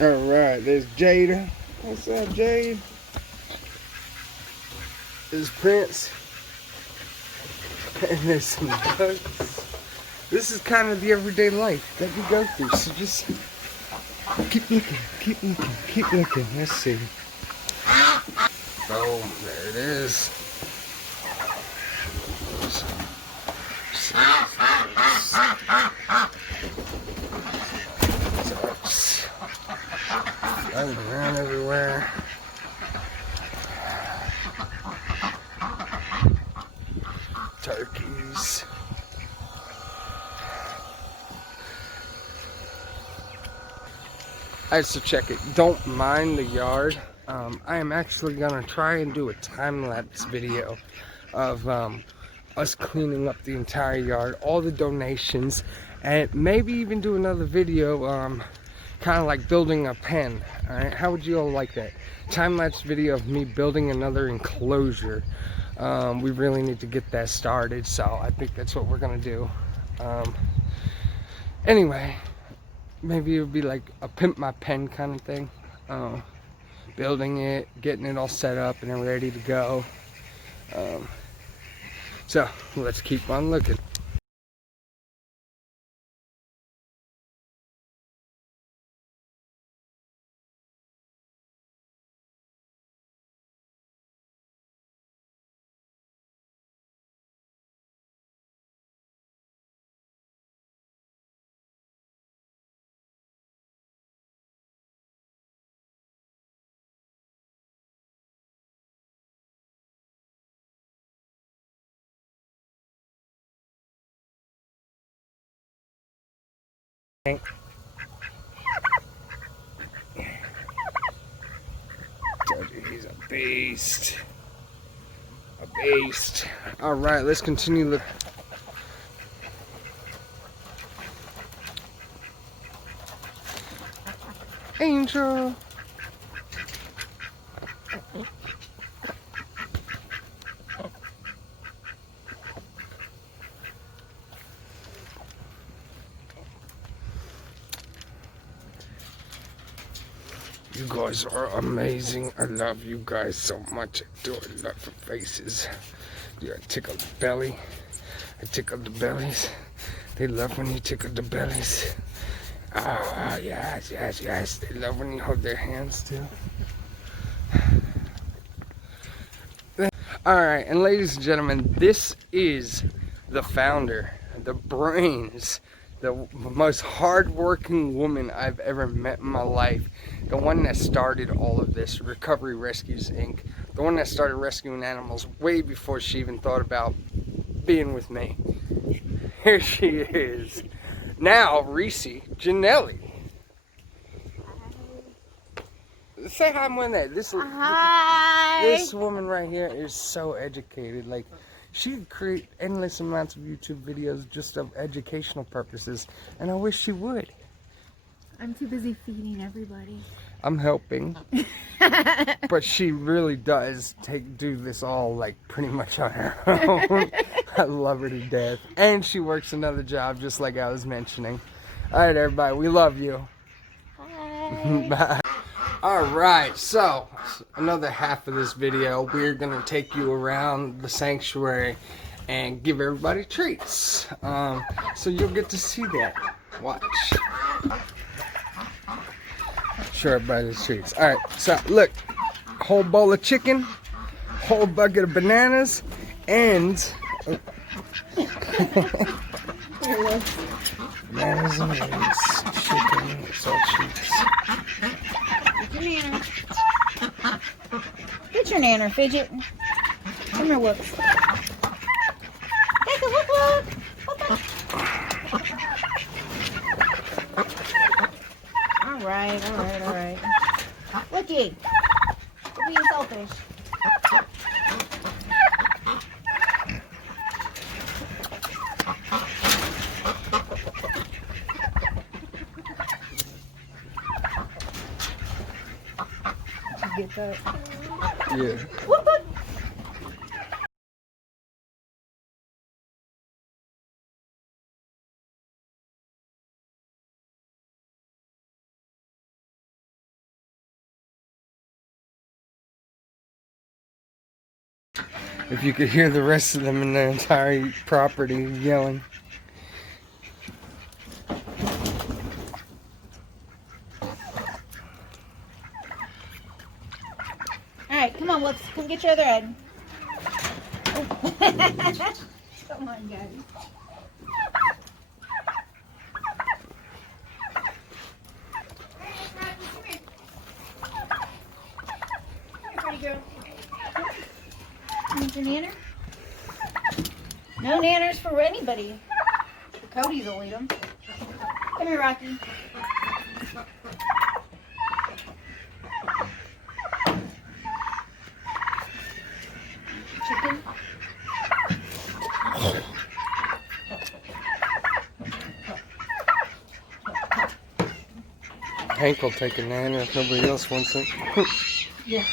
Alright, there's Jada. What's up, Jade? There's Prince. And there's some bugs. This is kind of the everyday life that we go through, so just keep looking, keep looking, keep looking. Let's see. Oh, there it is. Running around everywhere. Turkeys. Alright, so check it. Don't mind the yard. I am actually gonna try and do a time-lapse video of us cleaning up the entire yard, all the donations, and maybe even do another video kind of like building a pen. Alright, how would you all like that? Time-lapse video of me building another enclosure. We really need to get that started, so I think that's what we're gonna do. Anyway, maybe it would be like a pimp my pen kind of thing. Building it, getting it all set up and then ready to go. So let's keep on looking. He's a beast. A beast. Alright, let's continue looking. Angel. You guys are amazing. I love you guys so much. I do. I love your faces. Yeah, I tickle the belly. I tickle the bellies. They love when you tickle the bellies. Ah, yes, yes, yes. They love when you hold their hands too. Alright, and ladies and gentlemen, this is the founder, the brains, the most hardworking woman I've ever met in my life. The one that started all of this, Recovery Rescues Inc. The one that started rescuing animals way before she even thought about being with me. Here she is. Now, Reese Janelli. Say hi, Monet. Hi. This woman right here is so educated. Like, she could create endless amounts of YouTube videos just of educational purposes, and I wish she would. I'm too busy feeding everybody. I'm helping, but she really does do this all like pretty much on her own. I love her to death, and she works another job just like I was mentioning. All right, everybody, we love you. Hi. Bye. Alright, so another half of this video, we're going to take you around the sanctuary and give everybody treats. So you'll get to see that. Watch. Show everybody the treats. Alright, so look, whole bowl of chicken, whole bucket of bananas, and bananas and eggs, chicken, salt cheeks. Get your nanner, Fidget. Come here, Whoop. Take a look, look. All right, all right, all right. Looky. You're being selfish. Did you get that? Yeah. Whoop, whoop. If you could hear the rest of them in their entire property yelling. Alright, come on, let's come get your other egg. Come on, guys. Pretty girl. Need your nanner? No nanners for anybody. The Cody's will eat them. Come here, Rocky. Chicken. Hank will take a nanner if nobody else wants it. Yeah.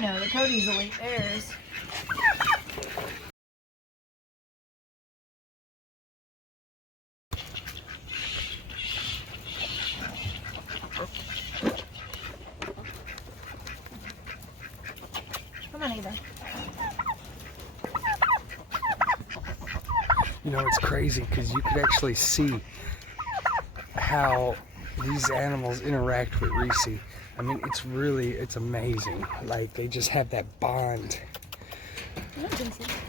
No, the Cody's will eat theirs. Come on, Ava. You know, it's crazy because you could actually see how these animals interact with Reese. I mean, it's amazing. Like, they just have that bond.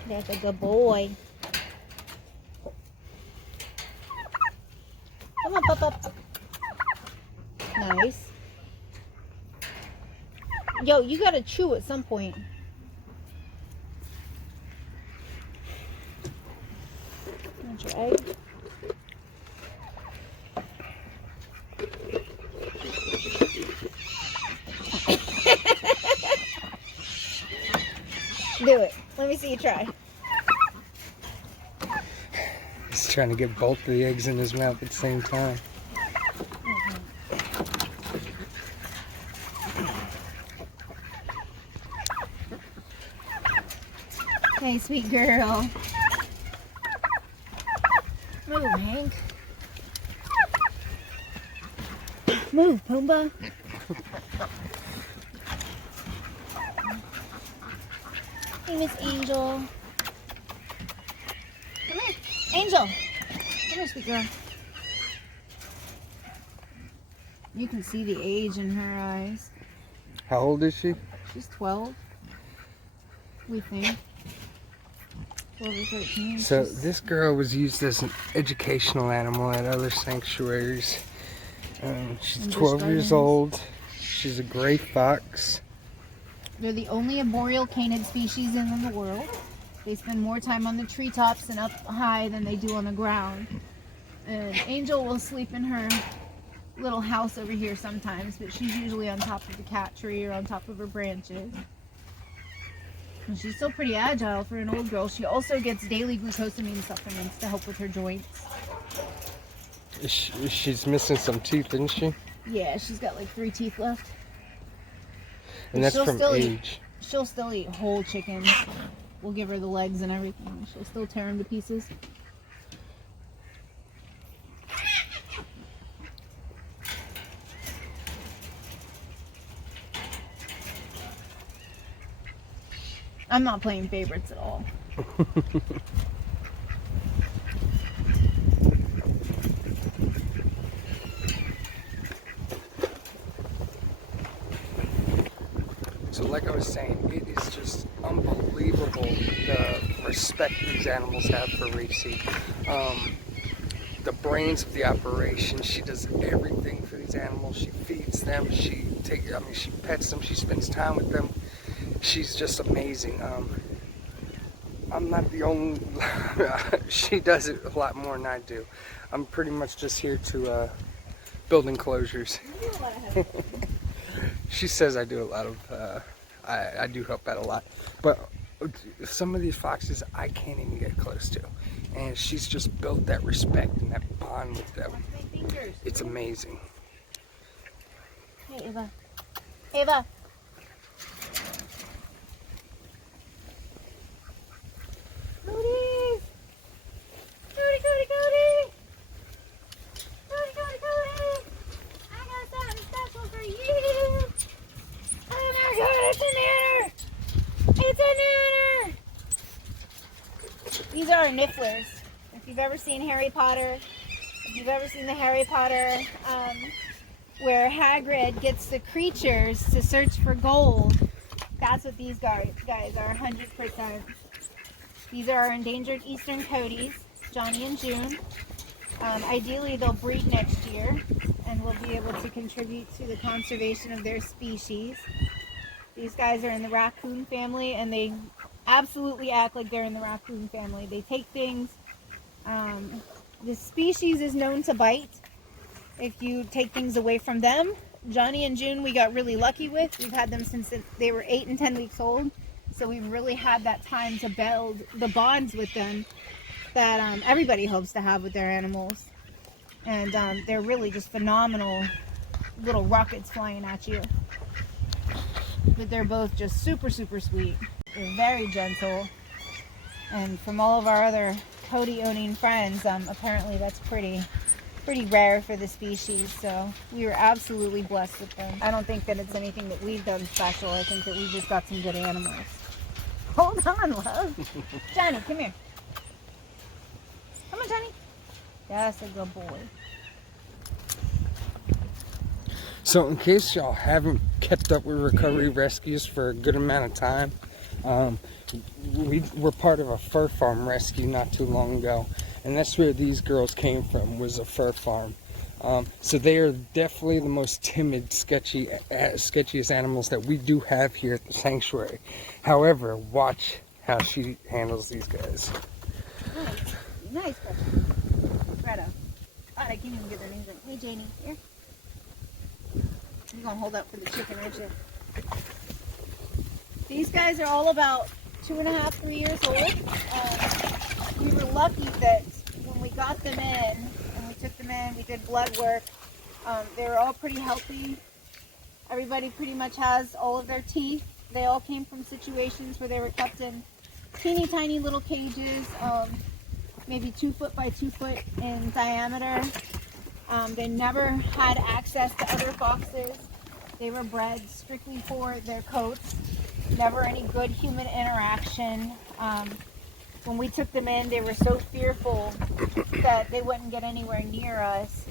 That's a good boy. Come on, Pop. Nice. Yo, you gotta chew at some point. Want your egg? Do it. Let me see you try. He's trying to get both of the eggs in his mouth at the same time. Hey, sweet girl. Move, Hank. Move, Pumbaa. Hey, Miss Angel. Come here. Angel. Come here, sweet girl. You can see the age in her eyes. How old is she? She's 12. We think. 12 or 13. So this girl was used as an educational animal at other sanctuaries. She's 12 years old. She's a gray fox. They're the only arboreal canid species in the world. They spend more time on the treetops and up high than they do on the ground. And Angel will sleep in her little house over here sometimes, but she's usually on top of the cat tree or on top of her branches. And she's still pretty agile for an old girl. She also gets daily glucosamine supplements to help with her joints. She's missing some teeth, isn't she? Yeah, she's got like 3 teeth left. And that's from age. She'll still eat whole chickens. We'll give her the legs and everything. She'll still tear them to pieces. I'm not playing favorites at all. So like I was saying, it is just unbelievable the respect these animals have for Reese. The brains of the operation. She does everything for these animals. She feeds them. She pets them. She spends time with them. She's just amazing. I'm not the only. She does it a lot more than I do. I'm pretty much just here to build enclosures. She says I do a lot of. I do help out a lot, but some of these foxes I can't even get close to, and she's just built that respect and that bond with them. It's amazing. Hey, Ava. Ava. Cody! Cody, Cody, Cody! Cody, Cody, Cody! I got something special for you! Oh my god, it's a nanner! It's a nanner! nifflers. If you've ever seen Harry Potter, if you've ever seen the Harry Potter, where Hagrid gets the creatures to search for gold, that's what these guys are, 100%. These are our endangered eastern coaties, Johnny and June. Ideally, they'll breed next year, and we'll be able to contribute to the conservation of their species. These guys are in the raccoon family, and they absolutely act like they're in the raccoon family. They take things. The species is known to bite if you take things away from them. Johnny and June we got really lucky with. We've had them since they were 8 and 10 weeks old. So we've really had that time to build the bonds with them that everybody hopes to have with their animals. And they're really just phenomenal little rockets flying at you. But they're both just super, super sweet. They're very gentle. And from all of our other Cody owning friends, apparently that's pretty rare for the species. So we were absolutely blessed with them. I don't think that it's anything that we've done special. I think that we just got some good animals. Hold on, love. Johnny, come here. Come on, Johnny. That's a good boy. So in case y'all haven't kept up with recovery rescues for a good amount of time, we were part of a fur farm rescue not too long ago, and that's where these girls came from, was a fur farm. So they are definitely the most timid, sketchiest animals that we do have here at the sanctuary. However, watch how she handles these guys. Nice. Greta. I can't even get their names right. Hey, Janie, here. You're gonna hold up for the chicken, aren't you? These guys are all about 2.5, 3 years old. We were lucky that when we got them in, and we took them in, we did blood work, they were all pretty healthy. Everybody pretty much has all of their teeth. They all came from situations where they were kept in teeny tiny little cages, maybe 2 foot by 2 foot in diameter. They never had access to other foxes. They were bred strictly for their coats. Never any good human interaction. When we took them in, they were so fearful that they wouldn't get anywhere near us.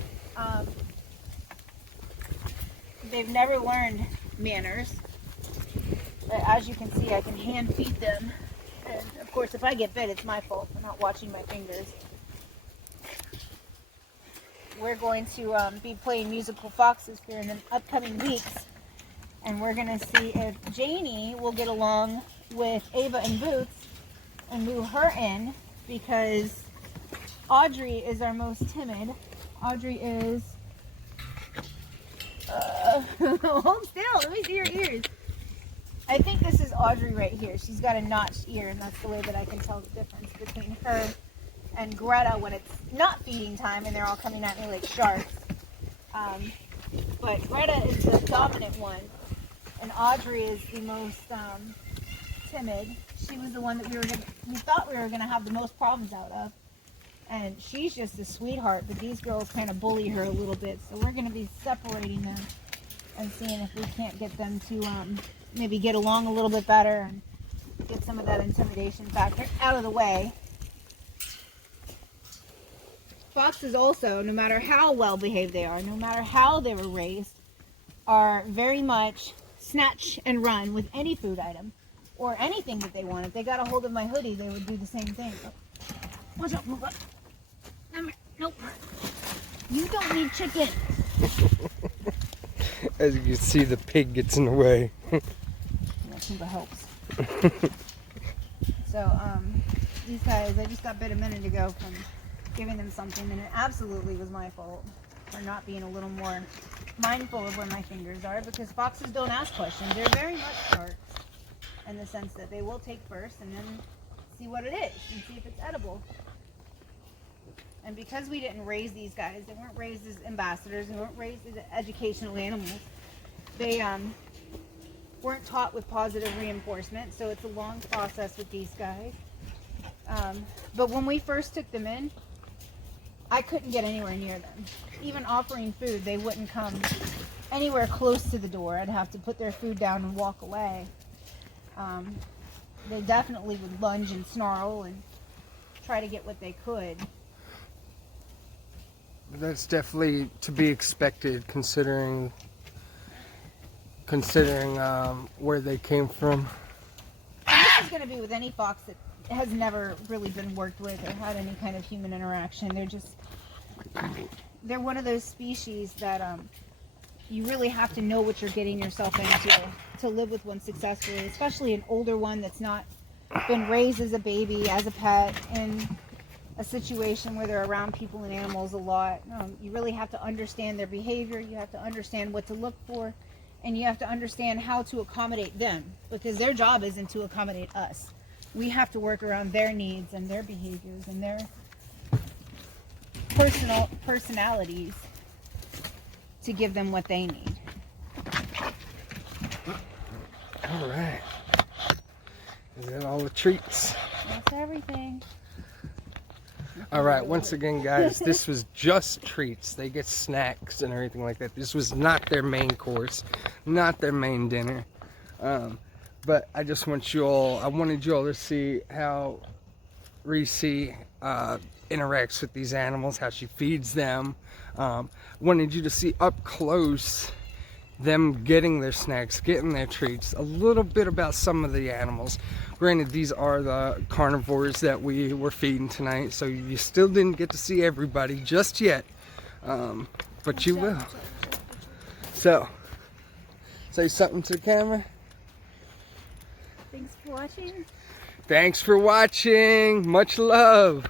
They've never learned manners. But as you can see, I can hand feed them. And of course, if I get bit, it's my fault for not watching my fingers. We're going to be playing musical foxes here in the upcoming weeks. And we're going to see if Janie will get along with Ava and Boots and move her in, because Audrey is our most timid. Audrey is... hold still, let me see your ears. I think this is Audrey right here. She's got a notched ear, and that's the way that I can tell the difference between her and Greta when it's not feeding time and they're all coming at me like sharks. But Greta is the dominant one, and Audrey is the most timid. She was the one that we thought we were gonna have the most problems out of, and she's just a sweetheart. But these girls kind of bully her a little bit, so we're gonna be separating them and seeing if we can't get them to maybe get along a little bit better and get some of that intimidation factor out of the way. Foxes also, no matter how well behaved they are, no matter how they were raised, are very much snatch and run with any food item or anything that they want. If they got a hold of my hoodie, they would do the same thing. What's up, move up? Nope. You don't need chicken. As you can see, the pig gets in the way. That Simba helps. So, these guys, I just got bit a minute ago from giving them something, and it absolutely was my fault for not being a little more mindful of where my fingers are, because foxes don't ask questions. They're very much sharks in the sense that they will take first and then see what it is and see if it's edible. And because we didn't raise these guys, they weren't raised as ambassadors, they weren't raised as educational animals, they weren't taught with positive reinforcement, so it's a long process with these guys. But when we first took them in, I couldn't get anywhere near them. Even offering food, they wouldn't come anywhere close to the door. I'd have to put their food down and walk away. They definitely would lunge and snarl and try to get what they could. That's definitely to be expected, considering where they came from. And this is going to be with any fox that has never really been worked with or had any kind of human interaction. They're one of those species that you really have to know what you're getting yourself into to live with one successfully, especially an older one that's not been raised as a baby, as a pet, in a situation where they're around people and animals a lot. You really have to understand their behavior. You have to understand what to look for, and you have to understand how to accommodate them, because their job isn't to accommodate us. We have to work around their needs and their behaviors and their personalities to give them what they need. All right. Is that all the treats? That's everything. All right, once again, guys, this was just treats. They get snacks and everything like that. This was not their main course, not their main dinner. But I just want you all, I wanted you all to see how Reese interacts with these animals, how she feeds them. Wanted you to see up close them getting their snacks, getting their treats, a little bit about some of the animals. Granted, these are the carnivores that we were feeding tonight, so you still didn't get to see everybody just yet, but you will. So, say something to the camera. Thanks for watching. Thanks for watching. Much love.